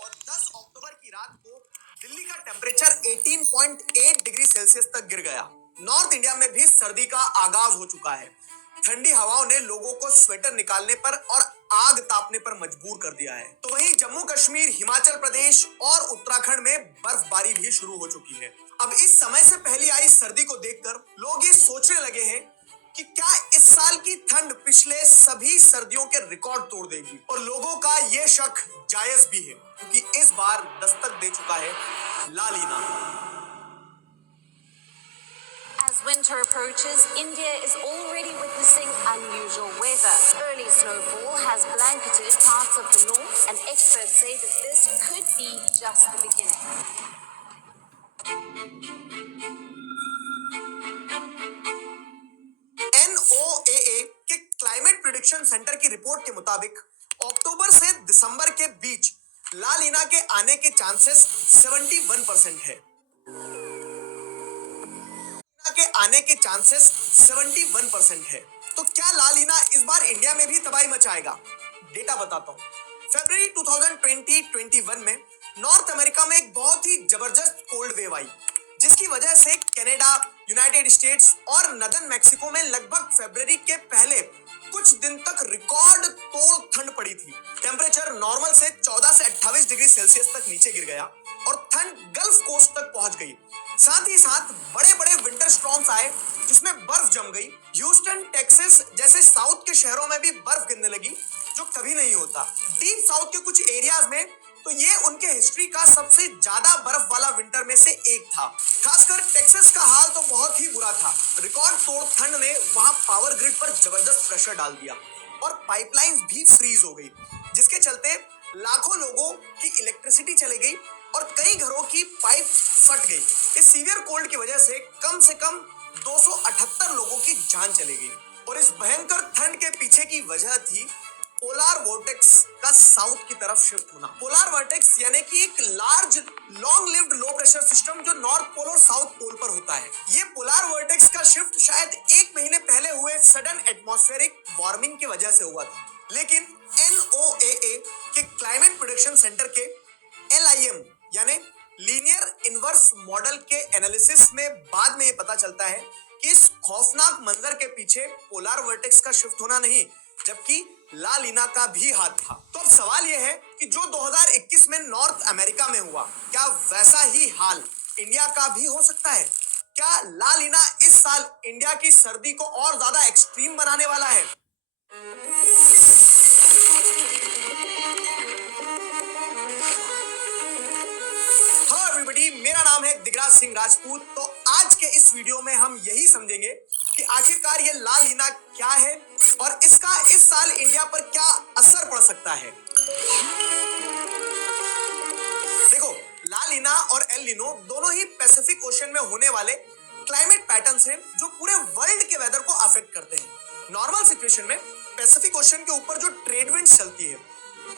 और 10 अक्टूबर की रात को दिल्ली का टेम्परेचर 18.8 डिग्री सेल्सियस तक गिर गया। नॉर्थ इंडिया में भी सर्दी का आगाज हो चुका है। ठंडी हवाओं ने लोगों को स्वेटर निकालने पर और आग तापने पर मजबूर कर दिया है। तो वहीं जम्मू कश्मीर, हिमाचल प्रदेश और उत्तराखंड में बर्फबारी भी शुरू हो चुकी है। अब इस समय से पहली आई सर्दी को देखकर लोग ये सोचने लगे हैं कि क्या इस साल की ठंड पिछले सभी सर्दियों के रिकॉर्ड तोड़ देगी। और लोगों का ये शक जायज भी है, क्योंकि इस बार दस्तक दे चुका है ला Leena. As winter approaches, India is already witnessing unusual weather. Early snowfall has blanketed parts of the north, and experts say that this could be just the beginning. NOAA के क्लाइमेट प्रिडिक्शन सेंटर की report के मुताबिक अक्टूबर से दिसंबर के बीच ला लीना के आने के chances 71% है। के आने के चांसेस 71% है। तो क्या ला लीना इस बार इंडिया में भी तबाही मचाएगा? डेटा बताता हूं। फरवरी 2020-21 में नॉर्थ अमेरिका में एक बहुत ही जबरदस्त कोल्ड वेव आई, जिसकी वजह से कनाडा, यूनाइटेड स्टेट्स और नदर्न मैक्सिको में लगभग फरवरी के पहले कुछ दिन तक रिकॉर्ड तोड़ ठंड पड़ी थी। टेम्परेचर नॉर्मल से 14 से 28 डिग्री सेल्सियस तक नीचे गिर गया और ठंड गल्फ कोस्ट तक पहुंच गई। साथ ही साथ बड़े बड़े विंटर स्टॉर्म्स आए, जिसमें बर्फ जम गई। ह्यूस्टन, टेक्सास जैसे साउथ के शहरों में भी बर्फ गिरने लगी, जो कभी नहीं होता। डीप साउथ के कुछ एरियाज में तो ये उनके हिस्ट्री का सबसे ज्यादा बर्फ वाला विंटर में से एक था। खासकर टेक्सास का हाल तो बहुत ही बुरा था। रिकॉर्ड तोड़ ठंड ने वहां पावर ग्रिड पर जबरदस्त प्रेशर डाल दिया और पाइपलाइंस भी फ्रीज हो गई, जिसके चलते लाखों लोगों की इलेक्ट्रिसिटी चली गई और कई घरों की पाइप फट गई। इस सीवियर कोल्ड की वजह से कम 278 लोगों की जान चली गई। और इस भयंकर ठंड के पीछे की वजह थी पोलार वोर्टेक्स का साउथ की तरफ शिफ्ट होना। पोलार वोर्टेक्स यानी कि एक large long lived low pressure system जो नॉर्थ पोल और साउथ पोल पर होता है। ये पोलार वोर्टेक्स का शिफ्ट शायद 1 महीने पहले हुए सडन एटमॉस्फेरिक वार्मिंग की वजह से हुआ था, लेकिन NOAA के क्लाइमेट प्रेडिक्शन सेंटर के LIM यानी लीनियर इनवर्स मॉडल के एनालिसिस में बाद में ये पता चलता है कि इस खौफनाक मंजर के पीछे पोलार वर्टेक्स का शिफ्ट होना नहीं, जबकि ला लीना का भी हाथ था। तो अब सवाल यह है कि जो 2021 में नॉर्थ अमेरिका में हुआ, क्या वैसा ही हाल इंडिया का भी हो सकता है? क्या ला लीना इस साल इंडिया की सर्दी को और ज्यादा एक्सट्रीम बनाने वाला है? मेरा नाम है दिगराज सिंह राजपूत। तो आज के इस वीडियो में हम यही समझेंगे कि आखिरकार ये ला लीना क्या है और इसका इस साल इंडिया पर क्या असर पड़ सकता है। देखो, ला लीना और एल नीनो दोनों ही पैसिफिक ओशन में होने वाले क्लाइमेट पैटर्न्स हैं जो पूरे वर्ल्ड के वेदर को अफेक्ट करते हैं। नॉर्मल सिचुएशन में पैसिफिक ओशन के ऊपर जो ट्रेड विंड्स चलती है,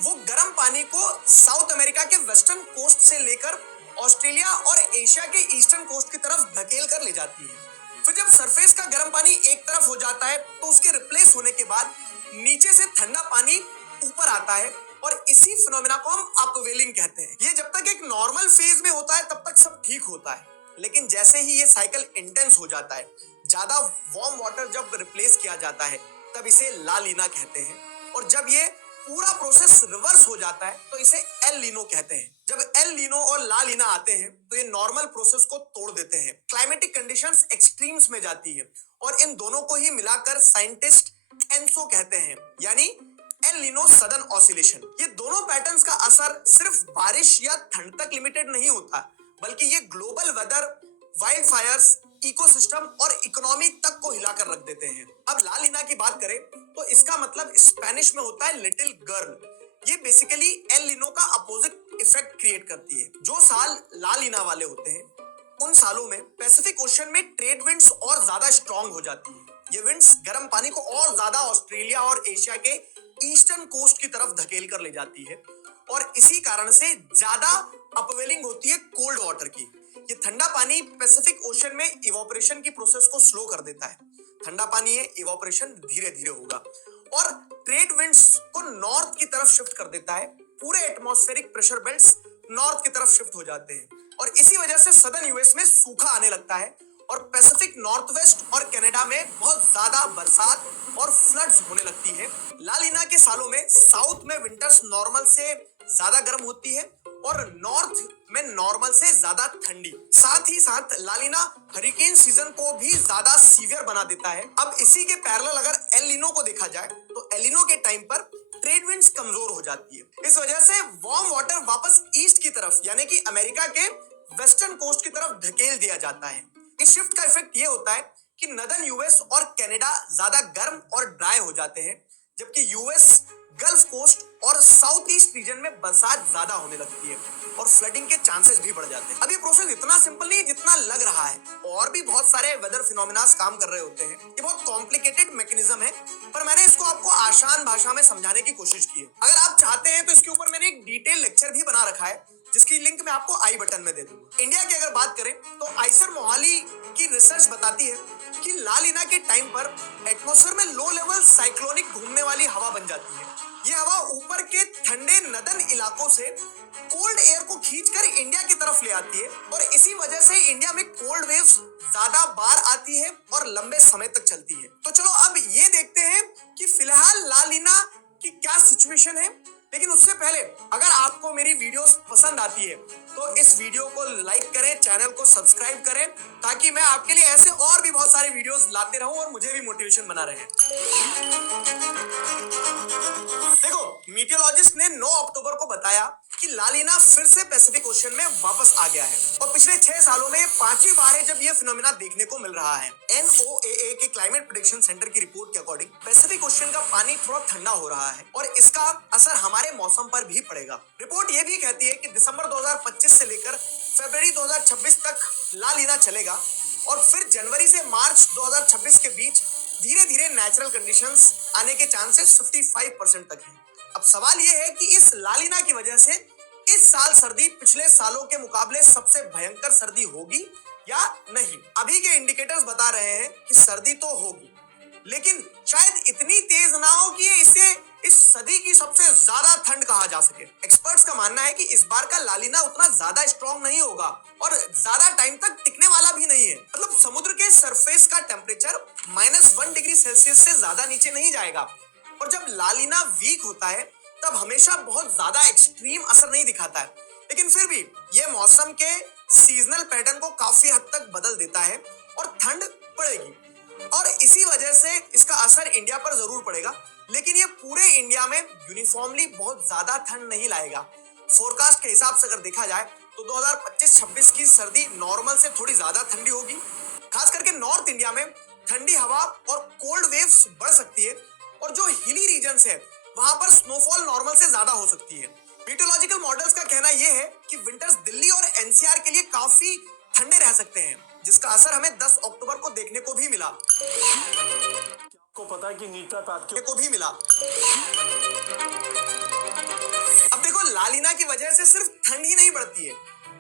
वो गर्म पानी को साउथ अमेरिका के वेस्टर्न कोस्ट से लेकर ऑस्ट्रेलिया और एशिया के ईस्टर्न कोस्ट की तरफ धकेल कर ले जाती है। फिर जब सरफेस का गर्म पानी एक तरफ हो जाता है, तो उसके रिप्लेस होने के बाद नीचे से ठंडा पानी ऊपर आता है और इसी फिनोमेना को हम अपवेलिंग कहते हैं। ये जब तक एक नॉर्मल फेज में होता है तब तक सब ठीक होता है, लेकिन जैसे ही ये साइकिल इंटेंस हो जाता है, ज्यादा वार्म वाटर जब रिप्लेस किया जाता है, तब इसे ला लीना कहते हैं। और जब ये पूरा प्रोसेस रिवर्स हो जाता है तो इसे एल नीनो कहते हैं। जब एल नीनो और ला लीना आते हैं तो ये नॉर्मल प्रोसेस को तोड़ देते हैं, क्लाइमेटिक कंडीशंस एक्सट्रीम्स में जाती है और इन दोनों को ही मिलाकर साइंटिस्ट एनसो कहते हैं, यानी एल नीनो सडन ऑसिलेशन। ये दोनों पैटर्न्स का असर सिर्फ बारिश या ठंड तक लिमिटेड नहीं होता, बल्कि ये global weather, wildfires, ecosystem और इकोनॉमी तक को हिलाकर रख देते हैं। अब ला लीना की बात करें तो इसका मतलब स्पेनिश में होता है लिटिल गर्ल। ये बेसिकली एल नीनो का अपोजिट इफेक्ट क्रिएट करती है। जो साल ला लीना वाले होते हैं, उन सालों में पैसिफिक ओशन में ट्रेड विंड्स और ज्यादा स्ट्रॉन्ग हो जाती है। ये विंड्स गर्म पानी को और ज्यादा ऑस्ट्रेलिया और एशिया के ईस्टर्न कोस्ट की तरफ धकेल कर ले जाती है और इसी कारण से ज्यादा अपवेलिंग होती है कोल्ड वाटर की। ये ठंडा पानी पैसिफिक ओशन में इवोपरेशन की प्रोसेस को स्लो कर देता है। ठंडा पानी है, इवोपरेशन धीरे धीरे होगा और ट्रेड विंड्स को नॉर्थ की तरफ शिफ्ट कर देता है। पूरे एटमॉस्फेरिक प्रेशर बेल्ट्स नॉर्थ की तरफ शिफ्ट हो जाते हैं और इसी वजह से सदर्न यूएस में सूखा आने लगता है और पैसिफिक नॉर्थ वेस्ट और कनाडा में बहुत ज्यादा बरसात और फ्लड्स होने लगती है। ला लीना के सालों में साउथ में विंटर्स नॉर्मल से ज्यादा गर्म होती है और नॉर्थ में नॉर्मल से ज्यादा ठंडी। साथ ही साथ ला लीना हरिकेन सीजन को भी ज्यादा सीवियर बना देता है। अब इसी के पैरेलल अगर एल नीनो को देखा जाए तो एल नीनो के टाइम पर ट्रेड विंड्स कमजोर हो जाती है। इस वजह से वार्म वाटर वापस ईस्ट की तरफ यानी कि अमेरिका के वेस्टर्न कोस्ट की तरफ धकेल दिया जाता है। इस शिफ्ट का इफेक्ट ये होता है कि नदर्न यूएस और कनाडा ज्यादा गर्म और ड्राई हो जाते हैं, जबकि यूएस गल्फ कोस्ट और साउथ ईस्ट रीजन में बरसात ज्यादा होने लगती है और फ्लडिंग के चांसेस भी बढ़ जाते हैं। अब ये प्रोसेस इतना सिंपल नहीं है जितना लग रहा है, और भी बहुत सारे वेदर फिनोमिनास काम कर रहे होते हैं। ये बहुत कॉम्प्लिकेटेड मैकेनिज्म है, पर मैंने इसको आपको आसान भाषा में समझाने की कोशिश की है। अगर आप चाहते हैं तो इसके ऊपर मैंने एक डिटेल लेक्चर भी बना रखा है, जिसकी लिंक मैं आपको आई बटन में दे दूंगा। इंडिया की अगर बात करें तो आइसर मोहाली की रिसर्च बताती है कि ला लीना के टाइम पर एटमॉस्फेयर में लो लेवल साइक्लोनिक घूमने वाली हवा बन जाती है। ये हवा ऊपर के ठंडे नदर्न इलाकों से कोल्ड एयर को खींचकर इंडिया की तरफ ले आती है और इसी वजह से इंडिया में कोल्ड वेव्स ज्यादा बार आती है और लंबे समय तक चलती है। तो चलो अब ये देखते हैं कि फिलहाल ला लीना की क्या सिचुएशन है। लेकिन उससे पहले अगर आपको मेरी वीडियोस पसंद आती है तो इस वीडियो को लाइक करें, चैनल को सब्सक्राइब करें, ताकि मैं आपके लिए ऐसे और भी बहुत सारे वीडियोस लाते रहूं और मुझे भी मोटिवेशन बना रहे। देखो, मीटियोलॉजिस्ट ने 9 अक्टूबर को बताया कि ला लीना फिर से पैसिफिक ओशन में वापस आ गया है और पिछले 6 सालों में 5वीं बार है जब यह फिनोमेना देखने को मिल रहा है। NOAA के क्लाइमेट प्रेडिक्शन सेंटर की रिपोर्ट के अकॉर्डिंग पैसिफिक ओशन का पानी थोड़ा ठंडा हो रहा है और इसका असर हमारे मौसम पर भी पड़ेगा। रिपोर्ट ये भी कहती है कि दिसंबर 2025 से लेकर फरवरी 2026 तक ला लीना चलेगा और फिर जनवरी से मार्च 2026 के बीच धीरे धीरे नेचुरल कंडीशंस आने के चांसेस 55% तक हैं। अब सवाल यह है कि इस ला लीना की वजह से इस साल सर्दी पिछले सालों के मुकाबले सबसे भयंकर सर्दी होगी या नहीं। अभी के इंडिकेटर्स बता रहे हैं कि सर्दी तो होगी, लेकिन शायद इतनी तेज ना हो कि इसे इस सदी की सबसे ज्यादा ठंड कहा जा सके। एक्सपर्ट्स का मानना है कि इस बार का ला लीना उतना ज्यादा स्ट्रॉन्ग नहीं होगा और ज्यादा टाइम तक टिकने वाला भी नहीं है। मतलब समुद्र के सरफेस का टेम्परेचर -1 डिग्री सेल्सियस से ज्यादा नीचे नहीं जाएगा और जब ला लीना वीक होता है तब हमेशा बहुत ज्यादा एक्सट्रीम असर नहीं दिखाता है, लेकिन फिर भी ये मौसम के सीजनल पैटर्न को काफी हद तक बदल देता है और ठंड पड़ेगी और इसी वजह से इसका असर इंडिया पर जरूर पड़ेगा, लेकिन ये पूरे इंडिया में यूनिफॉर्मली बहुत ज्यादा ठंड नहीं लाएगा। फोरकास्ट के हिसाब से अगर देखा जाए तो 2025-26 की सर्दी नॉर्मल से थोड़ी ज्यादा ठंडी होगी। खास करके नॉर्थ इंडिया में ठंडी हवा और कोल्ड वेव्स बढ़ सकती है और जो हिली रीजन्स है वहां पर स्नोफॉल नॉर्मल से ज्यादा हो सकती है। मीटियोलॉजिकल मॉडल्स का कहना यह है कि विंटर्स दिल्ली और एनसीआर के लिए काफी ठंडे रह सकते हैं, जिसका असर हमें 10 अक्टूबर को देखने को भी मिला। को पता है कि नीता तात्के को भी मिला। अब देखो, ला लीना की वजह से सिर्फ ठंड ही नहीं बढ़ती है,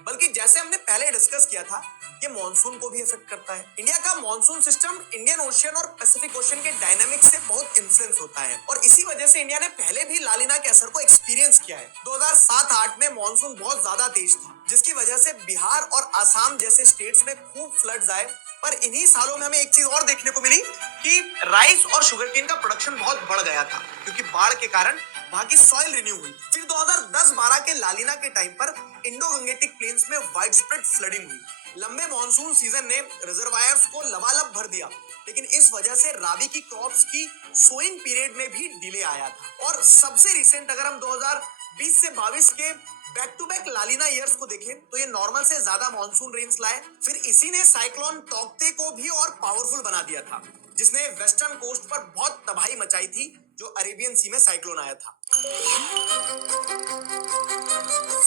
बल्कि जैसे हमने पहले डिस्कस किया था, ये मॉनसून को भी इफेक्ट करता है। इंडिया का मॉनसून सिस्टम इंडियन ओशियन और पैसिफिक ओशियन के डायनामिक्स से बहुत इन्फ्लुएंस होता है और इसी वजह से इंडिया ने पहले भी ला लीना के असर को एक्सपीरियंस किया है। 2007-8 में मॉनसून बहुत ज्यादा तेज था, जिसकी वजह से बिहार और असम जैसे स्टेट्स में खूब फ्लड्स आए। पर इन्हीं सालों में हमें एक चीज और देखने को मिली कि राइस और शुगरकेन का प्रोडक्शन बहुत बढ़ गया था, क्योंकि बाढ़ के कारण वहां की सॉइल रिन्यू हुई। फिर 2010-12 के ला लीना के टाइम पर इंडो गंगेटिक प्लेन्स में वाइड स्प्रेड फ्लडिंग हुई। लंबे मॉनसून सीजन ने रिजर्वायर्स को लबालब भर दिया, लेकिन इस वजह से राबी की क्रॉप्स की सोइंग पीरियड में भी डिले आया था। और सबसे रिसेंट अगर हम 2020 से 22 के back to back La Nina years को देखें तो ये नॉर्मल से ज्यादा मॉनसून रेन्स लाए। फिर इसी ने साइक्लोन तौकते को भी और पावरफुल बना दिया था, जिसने वेस्टर्न कोस्ट पर बहुत तबाही मचाई थी, जो अरेबियन सी में साइक्लोन आया था।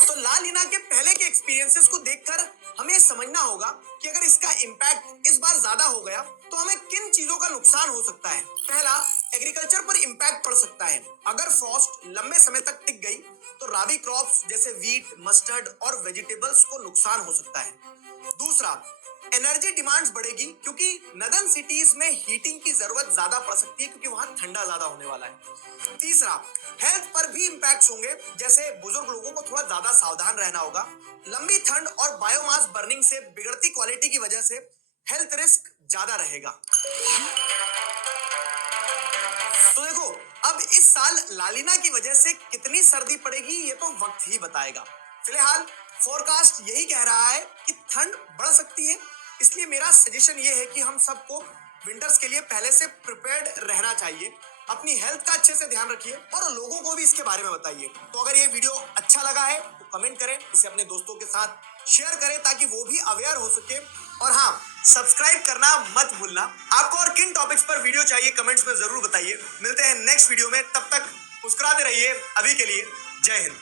तो ला लीना के पहले के एक्सपीरियंसेस को देखकर हमें समझना होगा कि अगर इसका इम्पैक्ट इस बार ज्यादा हो गया तो हमें किन चीजों का नुकसान हो सकता है। पहला, एग्रीकल्चर पर इम्पैक्ट पड़ सकता है। अगर फ्रॉस्ट लंबे समय तक टिक गई तो राबी क्रॉप्स जैसे वीट, मस्टर्ड और वेजिटेबल्स को नुकसान हो सकता है। दूसरा, एनर्जी डिमांड्स बढ़ेगी क्योंकि नदर्न सिटीज में हीटिंग की जरूरत ज्यादा पड़ सकती है क्योंकि वहां ठंडा ज्यादा होने वाला है। तीसरा, हेल्थ पर भी इंपैक्ट्स होंगे, जैसे बुजुर्ग लोगों को थोड़ा ज्यादा सावधान रहना होगा। लंबी ठंड और बायोमास बर्निंग से बिगड़ती क्वालिटी की वजह से हेल्थ रिस्क ज्यादा रहेगा। तो देखो, अब इस साल लालिना की वजह से कितनी सर्दी पड़ेगी ये तो वक्त ही बताएगा। फिलहाल फोरकास्ट यही कह रहा है कि ठंड बढ़ सकती है, इसलिए मेरा सजेशन ये है कि हम सबको विंटर्स के लिए पहले से प्रिपेयर्ड रहना चाहिए। अपनी हेल्थ का अच्छे से ध्यान रखिए और लोगों को भी इसके बारे में बताइए। तो अगर ये वीडियो अच्छा लगा है तो कमेंट करें, इसे अपने दोस्तों के साथ शेयर करें ताकि वो भी अवेयर हो सके। और हाँ, सब्सक्राइब करना मत भूलना। आपको और किन टॉपिक्स पर वीडियो चाहिए कमेंट्स में जरूर बताइए। मिलते हैं नेक्स्ट वीडियो में, तब तक मुस्कुराते रहिए। अभी के लिए जय हिंद।